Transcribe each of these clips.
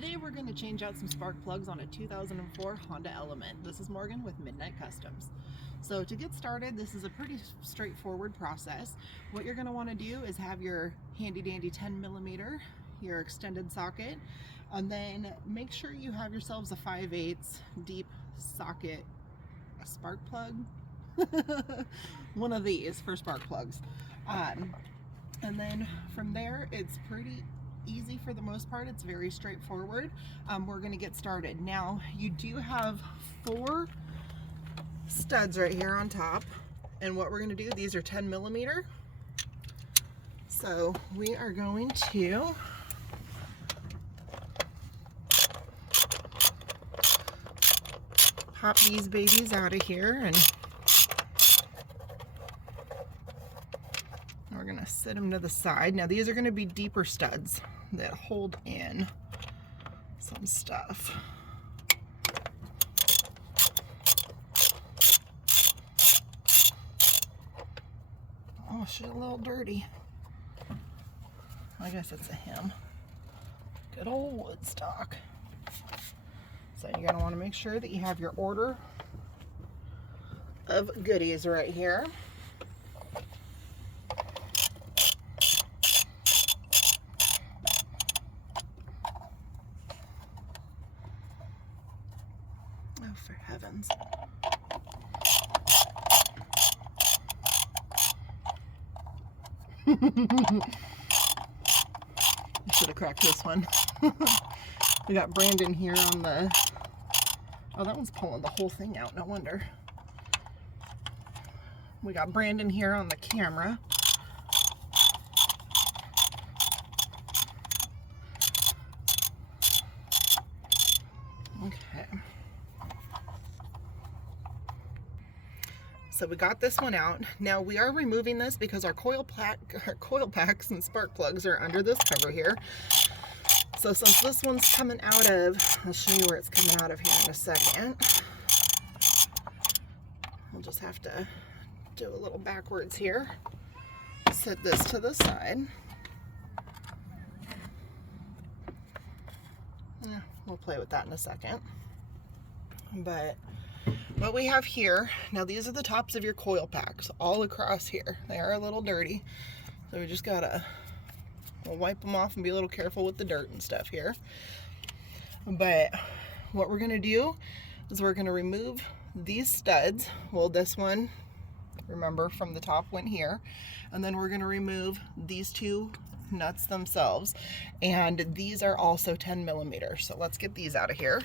Today we're going to change out some spark plugs on a 2004 Honda Element. This is Morgan with Midnight Customs. So to get started, this is a pretty straightforward process. What you're going to want to do is have your handy dandy 10mm, your extended socket, and then make sure you have yourselves a 5/8 deep socket, a spark plug, one of these for spark plugs. And then from there, it's pretty easy for the most part. It's very straightforward. We're going to get started. Now, you do have 4 studs right here on top, and what we're going to do, these are 10mm. So we are going to pop these babies out of here, and we're going to set them to the side. Now these are going to be deeper studs that hold in some stuff. Oh, she's a little dirty. I guess it's a him. Good old Woodstock. So you're going to want to make sure that you have your order of goodies right here. Oh, for heavens. I should have cracked this one. We got Brandon here on the... Oh, that one's pulling the whole thing out. No wonder. We got Brandon here on the camera. Okay. So we got this one out. Now we are removing this because our coil packs and spark plugs are under this cover here. So since this one's coming out of, I'll show you where it's coming out of here in a second. We'll just have to do a little backwards here. Set this to the side. Yeah, we'll play with that in a second. But what we have here, now these are the tops of your coil packs all across here. They are a little dirty, so we just gotta wipe them off and be a little careful with the dirt and stuff here. But what we're gonna do is we're gonna remove these studs. Well, this one, remember, from the top went here, and then we're gonna remove these 2 nuts themselves, and these are also 10mm. So let's get these out of here.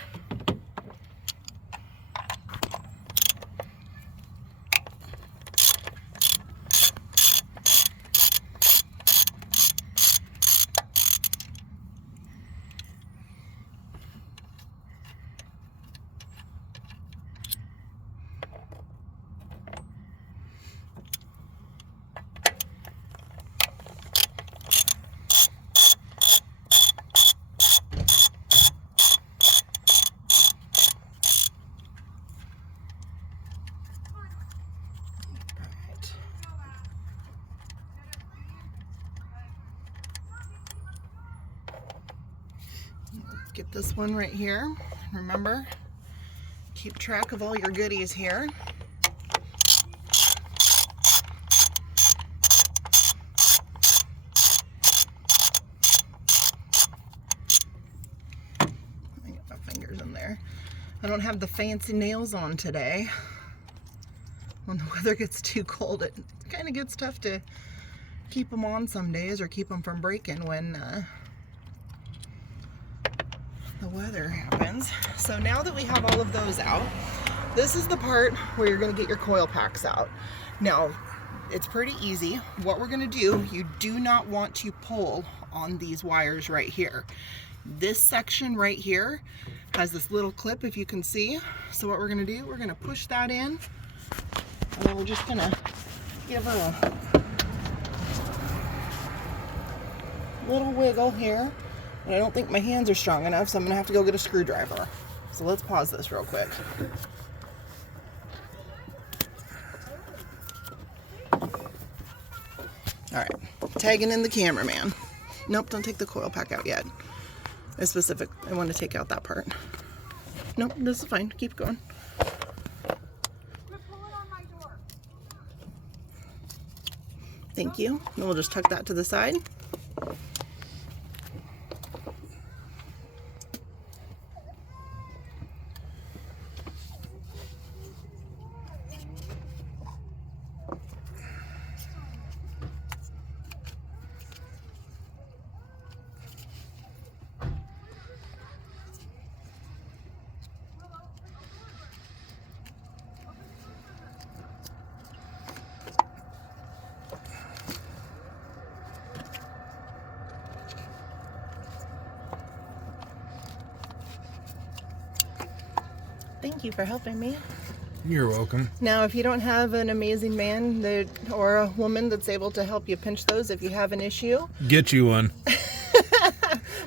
Get this one right here. Remember, keep track of all your goodies here. Let me get my fingers in there. I don't have the fancy nails on today. When the weather gets too cold, it kind of gets tough to keep them on some days or keep them from breaking when the weather happens. So now that we have all of those out, this is the part where you're going to get your coil packs out. Now, it's pretty easy. What we're going to do, you do not want to pull on these wires right here. This section right here has this little clip, if you can see. So what we're going to do, we're going to push that in, and then we're just going to give a little wiggle here. And I don't think my hands are strong enough, so I'm going to have to go get a screwdriver. So let's pause this real quick. All right, tagging in the cameraman. Nope, don't take the coil pack out yet. I want to take out that part. Nope, this is fine. Keep going. Thank you. And we'll just tuck that to the side. Thank you for helping me. You're welcome. Now, if you don't have an amazing man or a woman that's able to help you pinch those if you have an issue, get you one.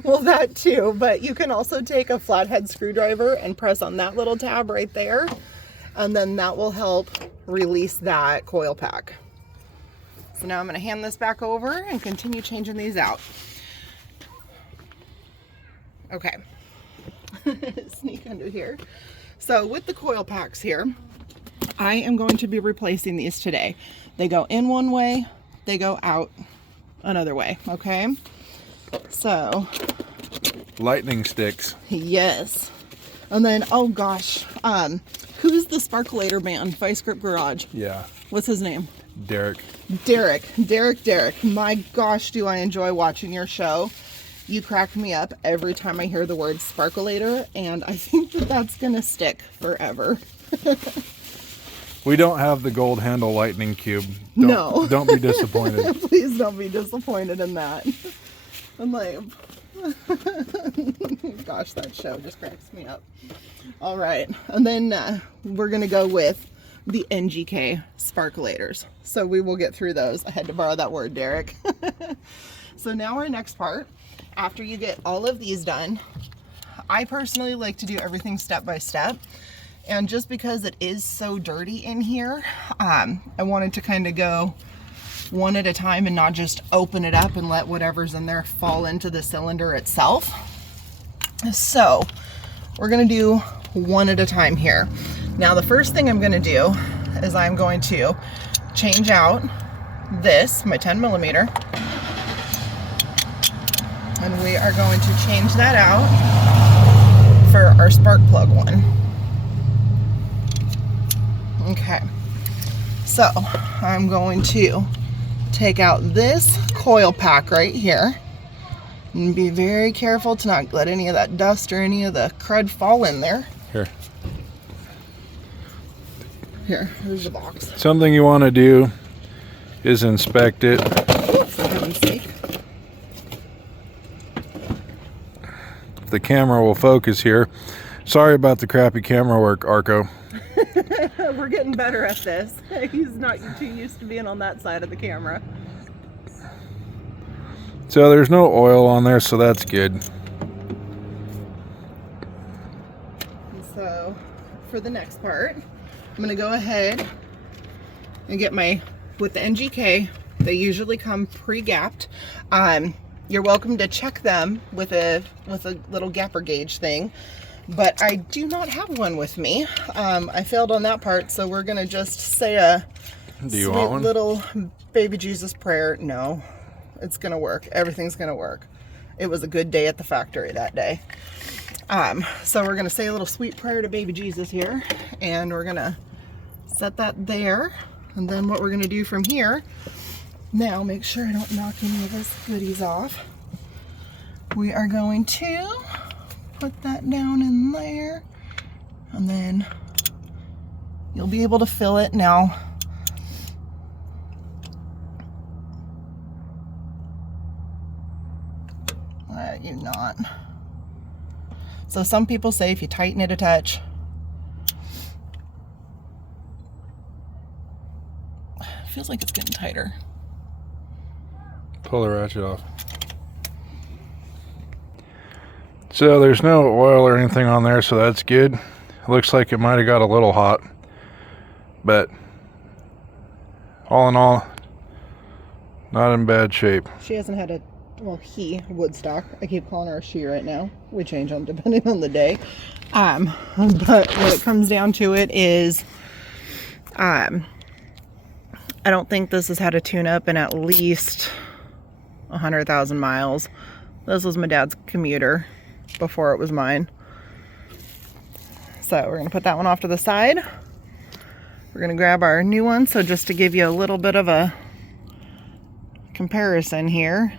Well, that too, but you can also take a flathead screwdriver and press on that little tab right there, and then that will help release that coil pack. So now I'm going to hand this back over and continue changing these out. Okay. Sneak under here. So with the coil packs here, I am going to be replacing these today. They go in one way, they go out another way, okay? So. Lightning sticks. Yes. And then, oh gosh, who's the sparkulator man, Vice Grip Garage? Yeah. What's his name? Derek. Derek. My gosh, do I enjoy watching your show. You crack me up every time I hear the word sparkulator, and I think that that's gonna stick forever. We don't have the gold handle lightning cube. No. Don't be disappointed. Please don't be disappointed in that. I'm like, gosh, that show just cracks me up. All right, and then we're gonna go with the NGK sparkulators. So we will get through those. I had to borrow that word, Derek. So now our next part, after you get all of these done, I personally like to do everything step by step. And just because it is so dirty in here, I wanted to kind of go one at a time and not just open it up and let whatever's in there fall into the cylinder itself. So we're gonna do one at a time here. Now the first thing I'm gonna do is I'm going to change out this, my 10 millimeter. And we are going to change that out for our spark plug one. Okay, so I'm going to take out this coil pack right here and be very careful to not let any of that dust or any of the crud fall in there. Here's the box. Something you want to do is inspect it. For heaven's sake. The camera will focus here. Sorry about the crappy camera work, Arco. We're getting better at this. He's not too used to being on that side of the camera. So there's no oil on there, so that's good. So for the next part, I'm going to go ahead and get with the NGK, they usually come pre-gapped. You're welcome to check them with a little gapper gauge thing, but I do not have one with me. I failed on that part, so we're gonna just say a sweet little baby Jesus prayer. No, it's gonna work. Everything's gonna work. It was a good day at the factory that day. So we're gonna say a little sweet prayer to baby Jesus here, and we're gonna set that there. And then what we're gonna do from here, now make sure I don't knock any of this goodies off. We are going to put that down in there, and then you'll be able to fill it now. You're not. So some people say if you tighten it a touch, it feels like it's getting tighter. Pull the ratchet off. So there's no oil or anything on there, so that's good. It looks like it might have got a little hot, but all in all, not in bad shape. She hasn't had a well, Woodstock. I keep calling her a she right now. We change them depending on the day. But what it comes down to it is, I don't think this has had a tune-up in at least 100,000 miles. This was my dad's commuter before it was mine. So we're gonna put that one off to the side. We're gonna grab our new one. So just to give you a little bit of a comparison here.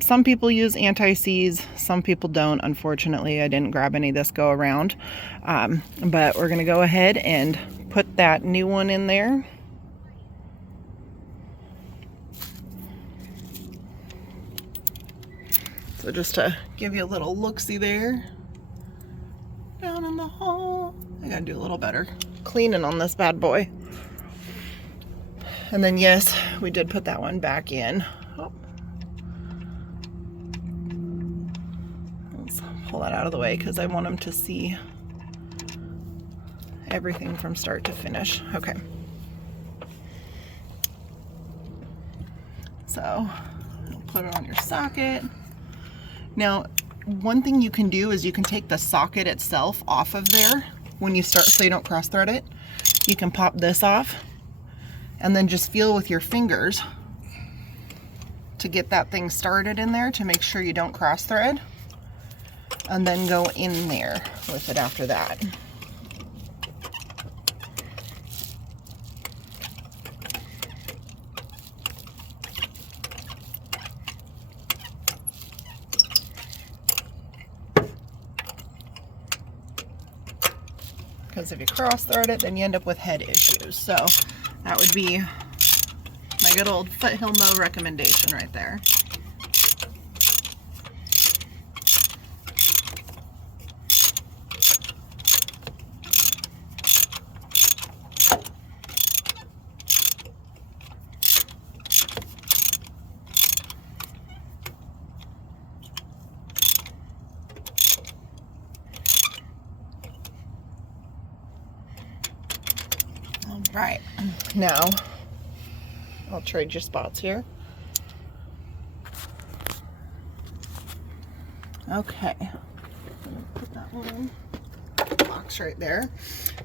Some people use anti-seize, some people don't. Unfortunately, I didn't grab any this go around. But we're gonna go ahead and put that new one in there. So just to give you a little look-see there. Down in the hole. I gotta do a little better cleaning on this bad boy. And then yes, we did put that one back in. Oh. Let's pull that out of the way because I want them to see everything from start to finish. Okay. So put it on your socket. Now, one thing you can do is you can take the socket itself off of there when you start, so you don't cross thread it. You can pop this off and then just feel with your fingers to get that thing started in there to make sure you don't cross thread, and then go in there with it after that. Because if you cross thread it, then you end up with head issues. So that would be my good old foothill mow recommendation right there. Right, now I'll trade your spots here. Okay, put that one in the box right there.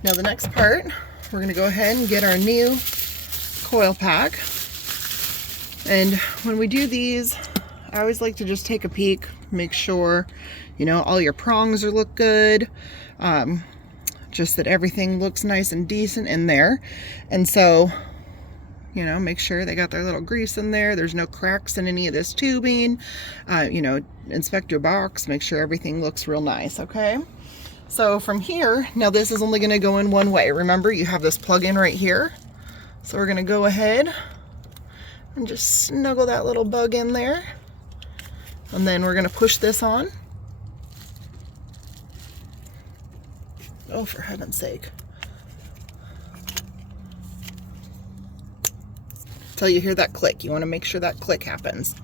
Now the next part, we're going to go ahead and get our new coil pack. And when we do these, I always like to just take a peek, make sure, you know, all your prongs look good. Just that everything looks nice and decent in there. And so, you know, make sure they got their little grease in there. There's no cracks in any of this tubing. You know, inspect your box, make sure everything looks real nice, okay? So from here, now this is only gonna go in one way. Remember, you have this plug-in right here. So we're gonna go ahead and just snuggle that little bug in there. And then we're gonna push this on. Oh, for heaven's sake. Till you hear that click. You want to make sure that click happens.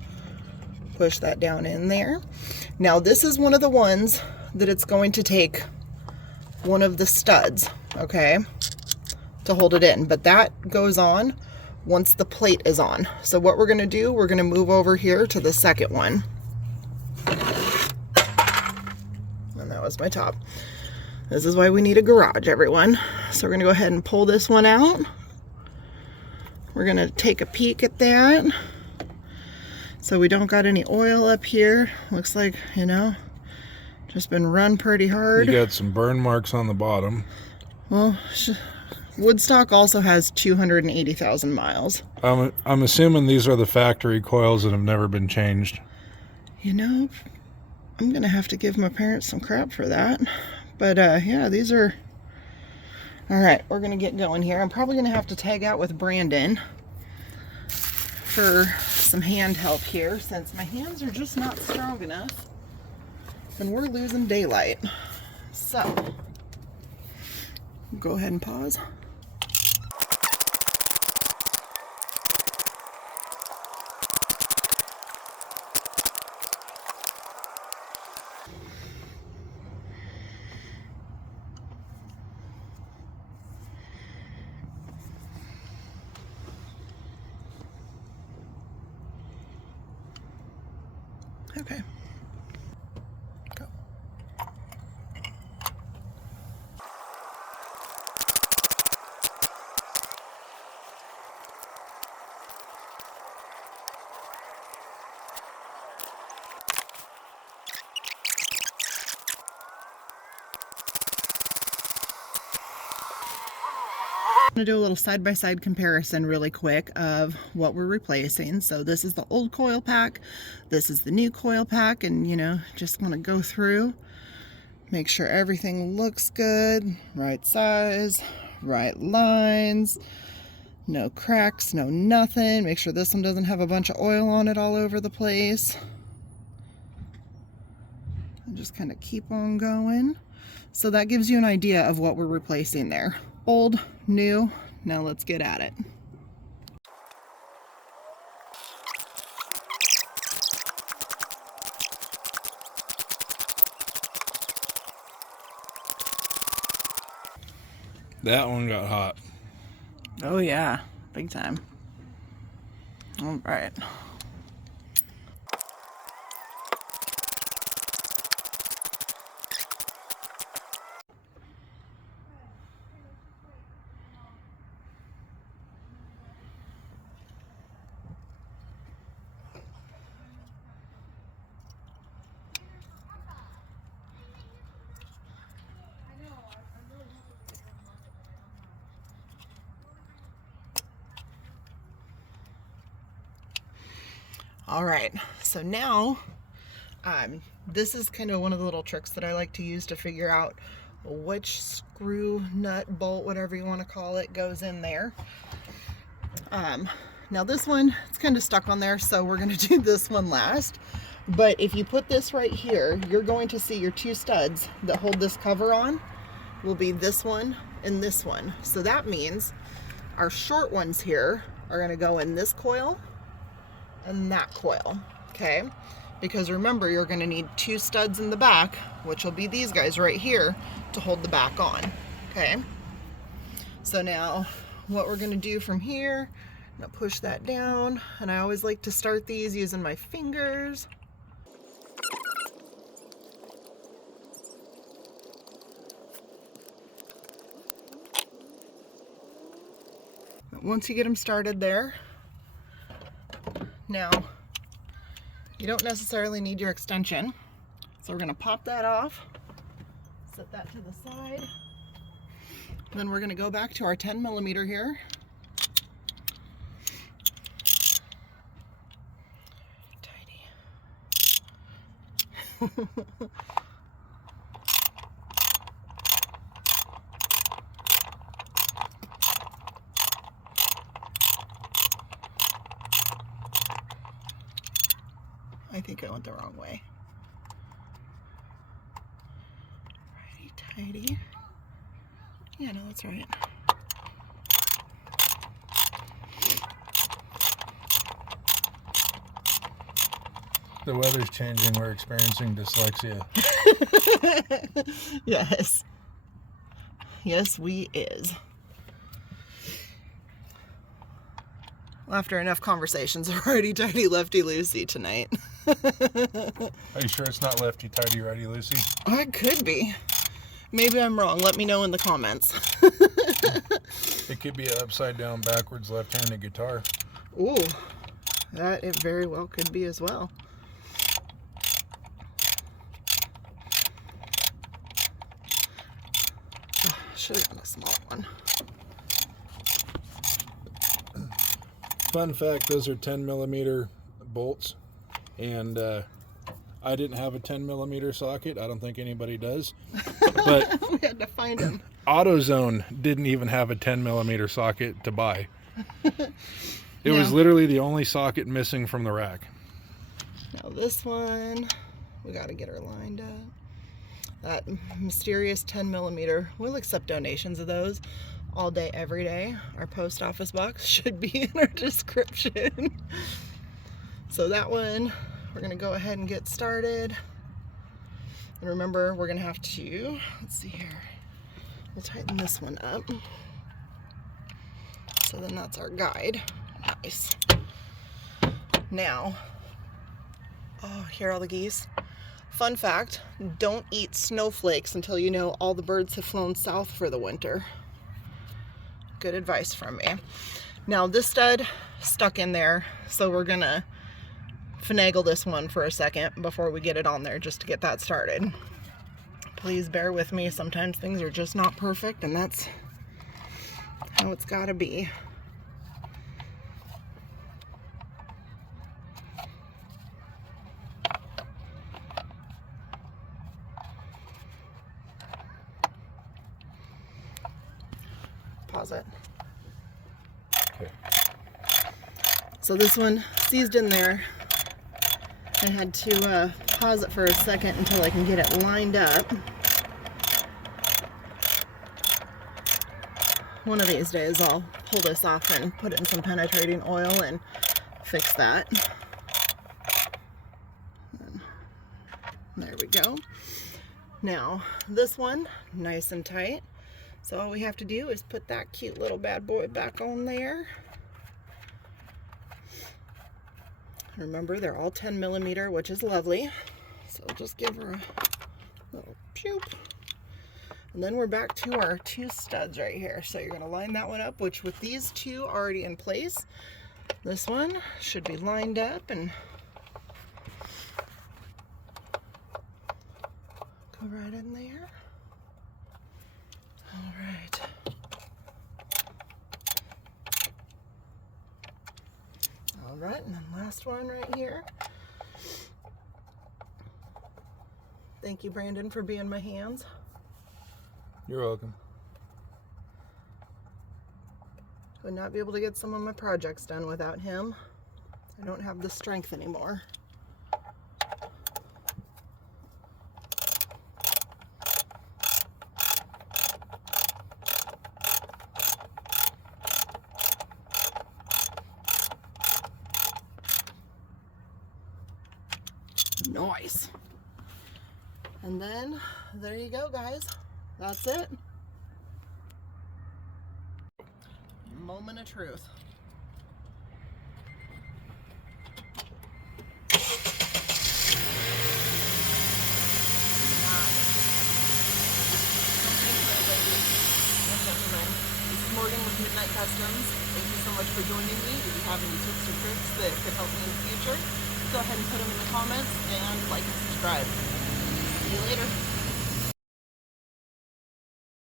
Push that down in there. Now this is one of the ones that it's going to take one of the studs, okay, to hold it in. But that goes on once the plate is on. So what we're going to do, we're going to move over here to the second one. And that was my top. This is why we need a garage, everyone. So we're gonna go ahead and pull this one out. We're gonna take a peek at that. So we don't got any oil up here. Looks like, you know, just been run pretty hard. You got some burn marks on the bottom. Well, Woodstock also has 280,000 miles. I'm assuming these are the factory coils that have never been changed. You know, I'm gonna have to give my parents some crap for that. But yeah, these are all right. We're gonna get going here. I'm probably gonna have to tag out with Brandon for some hand help here, since my hands are just not strong enough and we're losing daylight. So go ahead and pause. Okay. Go. I'm going to do a little side-by-side comparison really quick of what we're replacing. So this is the old coil pack, this is the new coil pack, and you know, just want to go through, make sure everything looks good, right size, right lines, no cracks, no nothing. Make sure this one doesn't have a bunch of oil on it all over the place. And just kind of keep on going. So that gives you an idea of what we're replacing there. Old, new, now let's get at it. That one got hot. Oh yeah, big time. All right. All right, so now this is kind of one of the little tricks that I like to use to figure out which screw, nut, bolt, whatever you want to call it, goes in there. Now this one, it's kind of stuck on there, so we're going to do this one last. But if you put this right here, you're going to see your two studs that hold this cover on will be this one and this one. So that means our short ones here are going to go in this coil and that coil, okay? Because remember, you're going to need two studs in the back, which will be these guys right here, to hold the back on, okay? So now what we're going to do from here, I'm going to push that down, and I always like to start these using my fingers. Once you get them started there, now you don't necessarily need your extension, so we're going to pop that off, set that to the side, then we're going to go back to our 10 millimeter here. Tidy. I think I went the wrong way. Righty tighty. Yeah, no, that's right. The weather's changing. We're experiencing dyslexia. Yes. Yes, we is. Well, after enough conversations, already tighty lefty loosey tonight. Are you sure it's not lefty tighty righty loosey? Oh, it could be. Maybe I'm wrong. Let me know in the comments. It could be an upside down backwards left-handed guitar. Ooh, that it very well could be as well. Oh, should have done a small one. Fun fact, those are 10 millimeter bolts, and I didn't have a 10 millimeter socket. I don't think anybody does. But We had to find them. AutoZone didn't even have a 10 millimeter socket to buy. It was literally the only socket missing from the rack. Now this one, we got to get her lined up. That mysterious 10 millimeter, we'll accept donations of those all day, every day. Our post office box should be in our description. So that one, we're gonna go ahead and get started. And remember, we're gonna have to, let's see here, we'll tighten this one up. So then that's our guide. Nice. Now, Oh, hear all the geese? Fun fact, don't eat snowflakes until you know all the birds have flown south for the winter. Good advice from me. Now this stud stuck in there, so we're gonna finagle this one for a second before we get it on there, just to get that started. Please bear with me. Sometimes things are just not perfect, and that's how it's gotta be. Pause it. Okay. So this one seized in there. I had to pause it for a second until I can get it lined up. One of these days I'll pull this off and put it in some penetrating oil and fix that. There we go. Now this one, nice and tight. So all we have to do is put that cute little bad boy back on there. Remember, they're all 10 millimeter, which is lovely. So just give her a little shoop. And then we're back to our two studs right here. So you're gonna line that one up, which with these two already in place, this one should be lined up and go right in there. All right. All right, and then last one right here. Thank you, Brandon, for being my hands. You're welcome. Would not be able to get some of my projects done without him. I don't have the strength anymore. Nice. And then there you go, guys. That's it. Moment of truth. Morgan with Midnight Customs. Thank you so much for joining me. If you have any tips or tricks that could help me in the future, go ahead and put them in the comments and like and subscribe. See you later.